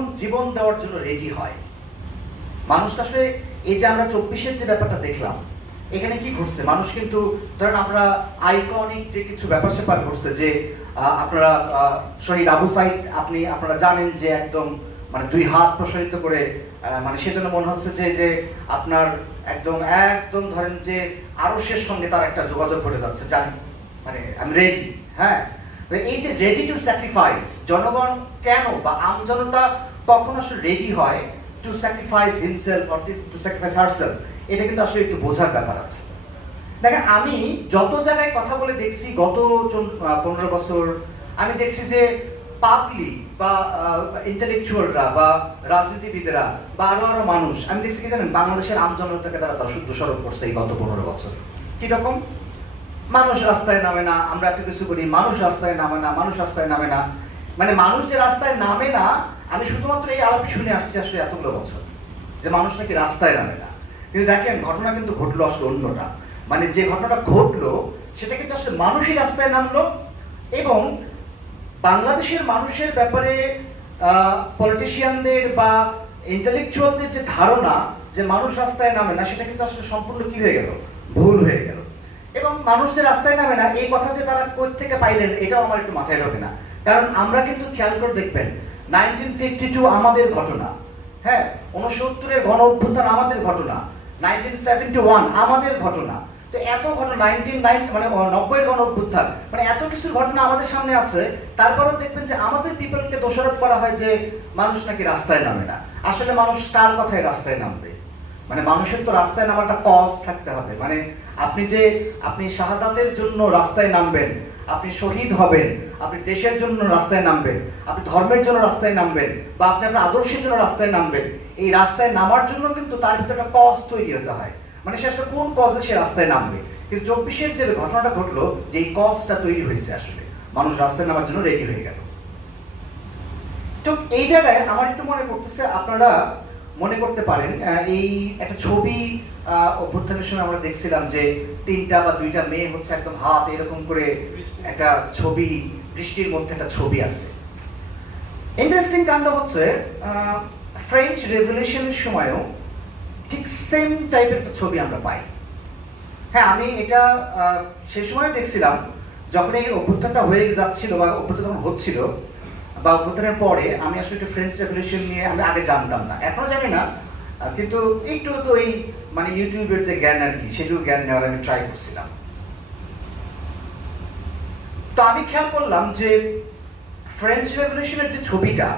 কখন জীবন দেওয়ার জন্য রেডি হয়। মানুষ তো আসলে এই যে আমরা 24-এর যে ব্যাপারটা দেখলাম, এখানে কি ঘটছে, মানুষ কিন্তু ধরেন আমরা আইকনিক যে কিছু ব্যাপার স্যাপার ঘটছে, যে আপনারা শহীদ আবু সাইদ আপনারা জানেন যে একদম মানে 2 হাত প্রসারিত করে মানে সেজন্য মনে হচ্ছে যে আপনার একদম একদম ধরেন যে আরশের সঙ্গে তার একটা যোগাযোগ ঘটে যাচ্ছে, জানি মানে আমি রেডি। হ্যাঁ, এই যে রেডি টু স্যাক্রিফাইস, জনগণ কেন বা আমজনতা কখন আসলে রেডি হয় to sacrifice himself or to sacrifice herself, এটা কিন্তু আসলে একটু বোঝার ব্যাপার আছে। দেখেন, আমি যত জায়গায় কথা বলে দেখছি গত 15 বছর, আমি দেখছি যে পাবলিক বা ইন্টেলেকচুয়ালরা বা রাজনীতিবিদরা বা আরো মানুষ, আমি দেখছি কি জানেন, বাংলাদেশের আমজনতাকে তারা শুদ্ধ স্বরূপ করছে এই গত 15 বছর। কিরকম? মানুষ রাস্তায় নামে না, আমরা এত কিছু করি, মানুষ রাস্তায় নামে না, মানুষ রাস্তায় নামে না, মানে মানুষ যে রাস্তায় নামে না, আমি শুধুমাত্র এই আলাপই শুনে আসছি আসলে এতগুলো বছর, যে মানুষ নাকি রাস্তায় নামে না। কিন্তু দেখেন, ঘটনা কিন্তু ঘটলো আসলে অন্যটা। মানে যে ঘটনাটা ঘটলো সেটা কিন্তু আসলে মানুষই রাস্তায় নামলো, এবং বাংলাদেশের মানুষের ব্যাপারে পলিটিশিয়ানদের বা ইন্টেলেকচুয়ালদের যে ধারণা যে মানুষ রাস্তায় নামে না, সেটা কিন্তু আসলে সম্পূর্ণ কি হয়ে গেল, ভুল হয়ে গেল। এবং মানুষ যে রাস্তায় নামে না এই কথা যে তারা কোথা থেকে পাইলেন, এটাও আমার একটু মাথায় ঢোকে না। কারণ আমরা কিন্তু খেয়াল করে দেখবেন, 1952 আমাদের ঘটনা, হ্যাঁ, 69-এর গণ অভ্যুত্থান আমাদের ঘটনা, 1971 আমাদের ঘটনা। তো এত ঘটনা, 1990 মানে 90-এর গণ অভ্যুত্থান, মানে এত কিছু ঘটনা আমাদের সামনে আছে, তারপরেও দেখবেন যে আমাদের পিপলকে দোষারোপ করা হয় যে মানুষ নাকি রাস্তায় নামে না। আসলে মানুষ কার কথায় রাস্তায় নামবে? মানে মানুষের তো রাস্তায় নামাটা কজ থাকতে হবে। মানে আপনি শাহাদাতের জন্য রাস্তায় নামবেন, আপনি শহীদ হবেন, আপনি দেশের জন্য রাস্তায় নামবেন, আপনি ধর্মের জন্য রাস্তায় নামবেন, বা আপনি আপনার আদর্শের জন্য রাস্তায় নামবেন। এই রাস্তায় নামার জন্য কিন্তু তার ভিতরে একটা কজ তৈরি হতে হয়। মানে সে আসলে কোন কজে সে রাস্তায় নামবে। কিন্তু 24-এর যে ঘটনাটা ঘটলো, যে এই কজটা তৈরি হয়েছে, আসলে মানুষ রাস্তায় নামার জন্য রেডি হয়ে গেল। তো এই জায়গায় আমার একটু মনে করতেছে, আপনারা মনে করতে পারেন এই একটা ছবি অভ্যুত্থানের সময় আমরা দেখছিলাম যে 3টা বা 2টা মেয়ে হচ্ছে একদম হাত এরকম করে একটা ছবি, বৃষ্টির মধ্যে একটা ছবি আছে। ইন্টারেস্টিং কাণ্ড হচ্ছে ফ্রেঞ্চ রেভলিউশনের সময়ও ঠিক সেম টাইপের একটা ছবি আমরা পাই। হ্যাঁ, আমি এটা সে সময় দেখছিলাম যখন এই অভ্যুত্থানটা হয়ে যাচ্ছিল বা অভ্যুত্থান যখন হচ্ছিল বা অভ্যুত্থানের পরে। আমি আসলে একটু ফ্রেঞ্চ রেভলিউশন নিয়ে আমি আগে জানতাম না, এখনো জানি না, কিন্তু একটু তো ওই মানে ইউটিউবের যে জ্ঞান আর কি, সেটুকু জ্ঞান নেওয়ার আমি ট্রাই করছিলাম। তো আমি খেয়াল করলাম যে ফ্রেঞ্চ রেভলিউশনের যে ছবিটা,